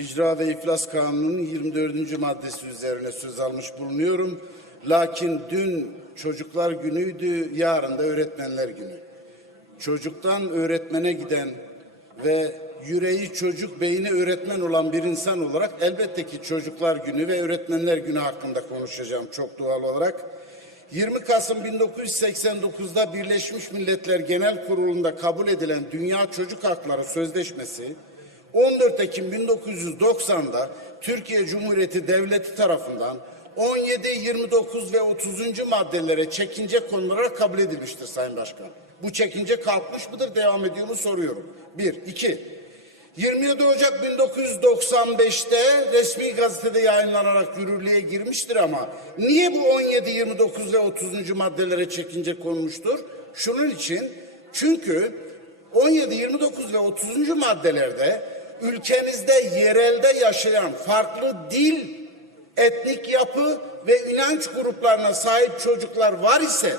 İcra ve İflas Kanunu'nun 24. maddesi üzerine söz almış bulunuyorum. Lakin dün çocuklar günüydü, yarın da öğretmenler günü. Çocuktan öğretmene giden ve yüreği çocuk, beyni öğretmen olan bir insan olarak elbette ki çocuklar günü ve öğretmenler günü hakkında konuşacağım çok doğal olarak. 20 Kasım 1989'da Birleşmiş Milletler Genel Kurulu'nda kabul edilen Dünya Çocuk Hakları Sözleşmesi 14 Ekim 1990'da Türkiye Cumhuriyeti Devleti tarafından 17, 29 ve 30. maddelere çekince konularak kabul edilmiştir Sayın Başkan. Bu çekince kalkmış mıdır, devam ediyor mu soruyorum. Bir. iki. 27 Ocak 1995'te resmi gazetede yayınlanarak yürürlüğe girmiştir ama niye bu 17, 29 ve 30. maddelere çekince konmuştur? Şunun için çünkü 17, 29 ve 30. maddelerde ülkenizde yerelde yaşayan farklı dil, etnik yapı ve inanç gruplarına sahip çocuklar var ise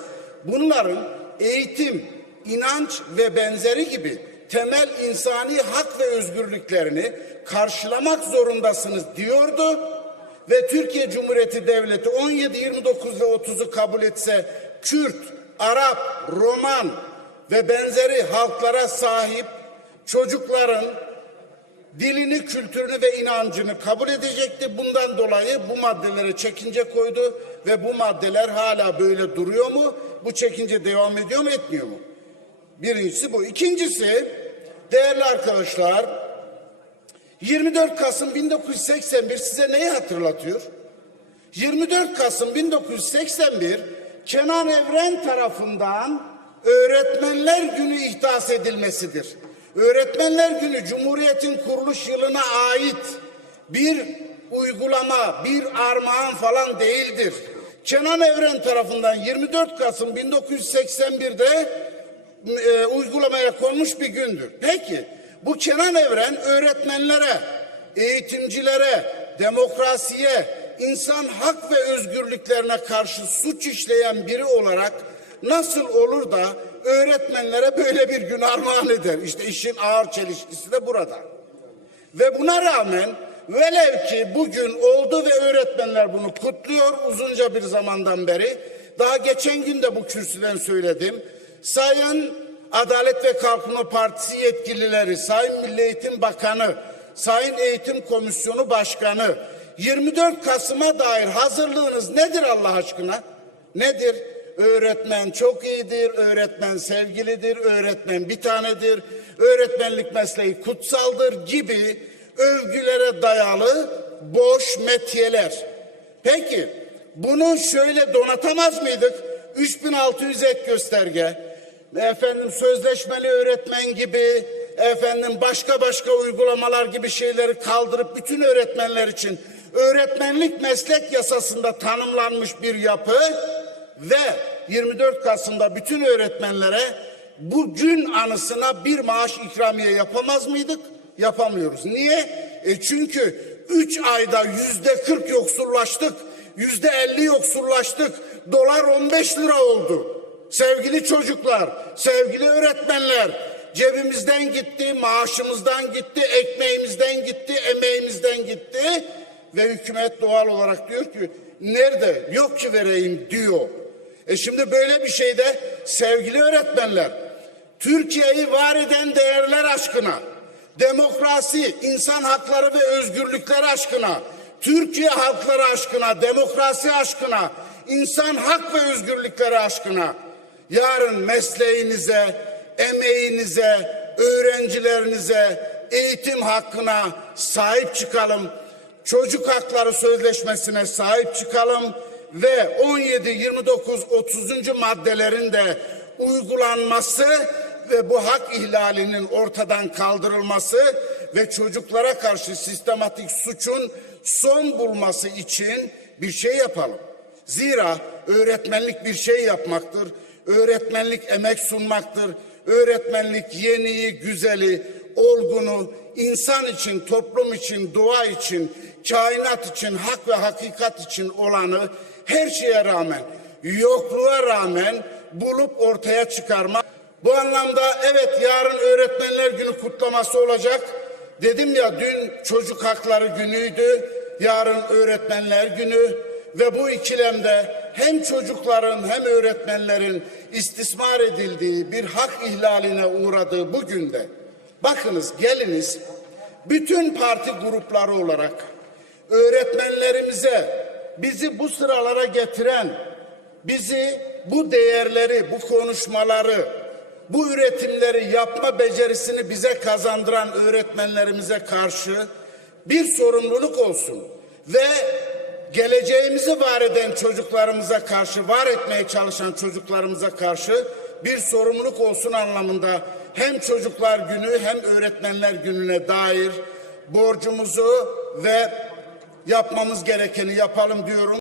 bunların eğitim, inanç ve benzeri gibi temel insani hak ve özgürlüklerini karşılamak zorundasınız diyordu ve Türkiye Cumhuriyeti Devleti 17, 29 ve 30'u kabul etse Kürt, Arap, Roman ve benzeri halklara sahip çocukların dilini, kültürünü ve inancını kabul edecekti. Bundan dolayı bu maddelere çekince koydu ve bu maddeler hala böyle duruyor mu? Bu çekince devam ediyor mu, etmiyor mu? Birincisi bu. İkincisi, değerli arkadaşlar, 24 Kasım 1981 size neyi hatırlatıyor? 24 Kasım 1981 Kenan Evren tarafından Öğretmenler Günü ihdas edilmesidir. Öğretmenler Günü Cumhuriyet'in kuruluş yılına ait bir uygulama, bir armağan falan değildir. Kenan Evren tarafından 24 Kasım 1981'de e, uygulamaya konmuş bir gündür. Peki bu Kenan Evren öğretmenlere, eğitimcilere, demokrasiye, insan hak ve özgürlüklerine karşı suç işleyen biri olarak nasıl olur da öğretmenlere böyle bir gün armağan eder? İşte işin ağır çelişkisi de burada. Ve buna rağmen velev ki bugün oldu ve öğretmenler bunu kutluyor uzunca bir zamandan beri. Daha geçen gün de bu kürsüden söyledim. Sayın Adalet ve Kalkınma Partisi yetkilileri, Sayın Milli Eğitim Bakanı, Sayın Eğitim Komisyonu Başkanı 24 Kasım'a dair hazırlığınız nedir Allah aşkına? Nedir? Öğretmen çok iyidir, öğretmen sevgilidir, öğretmen bir tanedir, öğretmenlik mesleği kutsaldır gibi övgülere dayalı boş metiyeler. Peki bunu şöyle donatamaz mıydık? 3600 ek gösterge, efendim sözleşmeli öğretmen gibi, efendim başka başka uygulamalar gibi şeyleri kaldırıp bütün öğretmenler için öğretmenlik meslek yasasında tanımlanmış bir yapı ve 24 Kasım'da bütün öğretmenlere bu gün anısına bir maaş ikramiye yapamaz mıydık? Yapamıyoruz. Niye? E çünkü 3 ayda yüzde 40 yoksullaştık. Yüzde 50 yoksullaştık. Dolar 15 lira oldu. Sevgili çocuklar, sevgili öğretmenler, cebimizden gitti, maaşımızdan gitti, ekmeğimizden gitti, emeğimizden gitti ve hükümet doğal olarak diyor ki nerede? Yok ki vereyim diyor. E şimdi böyle bir şeyde sevgili öğretmenler, Türkiye'yi var eden değerler aşkına, demokrasi, insan hakları ve özgürlükler aşkına, Türkiye halkları aşkına, demokrasi aşkına, insan hak ve özgürlükleri aşkına, yarın mesleğinize, emeğinize, öğrencilerinize, eğitim hakkına sahip çıkalım. Çocuk hakları sözleşmesine sahip çıkalım ve 17, 29, 30. maddelerin de uygulanması ve bu hak ihlalinin ortadan kaldırılması ve çocuklara karşı sistematik suçun son bulması için bir şey yapalım. Zira öğretmenlik bir şey yapmaktır. Öğretmenlik emek sunmaktır. Öğretmenlik yeniyi, güzeli, olgunu, insan için, toplum için, doğa için, kainat için, hak ve hakikat için olanı her şeye rağmen, yokluğa rağmen bulup ortaya çıkarmak. Bu anlamda evet yarın öğretmenler günü kutlaması olacak. Dedim ya dün çocuk hakları günüydü, yarın öğretmenler günü ve bu ikilemde hem çocukların hem öğretmenlerin istismar edildiği bir hak ihlaline uğradığı bu günde bakınız geliniz bütün parti grupları olarak öğretmenlerimize bizi bu sıralara getiren bizi bu değerleri, bu konuşmaları, bu üretimleri yapma becerisini bize kazandıran öğretmenlerimize karşı bir sorumluluk olsun ve geleceğimizi var eden çocuklarımıza karşı, var etmeye çalışan çocuklarımıza karşı bir sorumluluk olsun anlamında hem çocuklar günü hem öğretmenler gününe dair borcumuzu ve yapmamız gerekeni yapalım diyorum.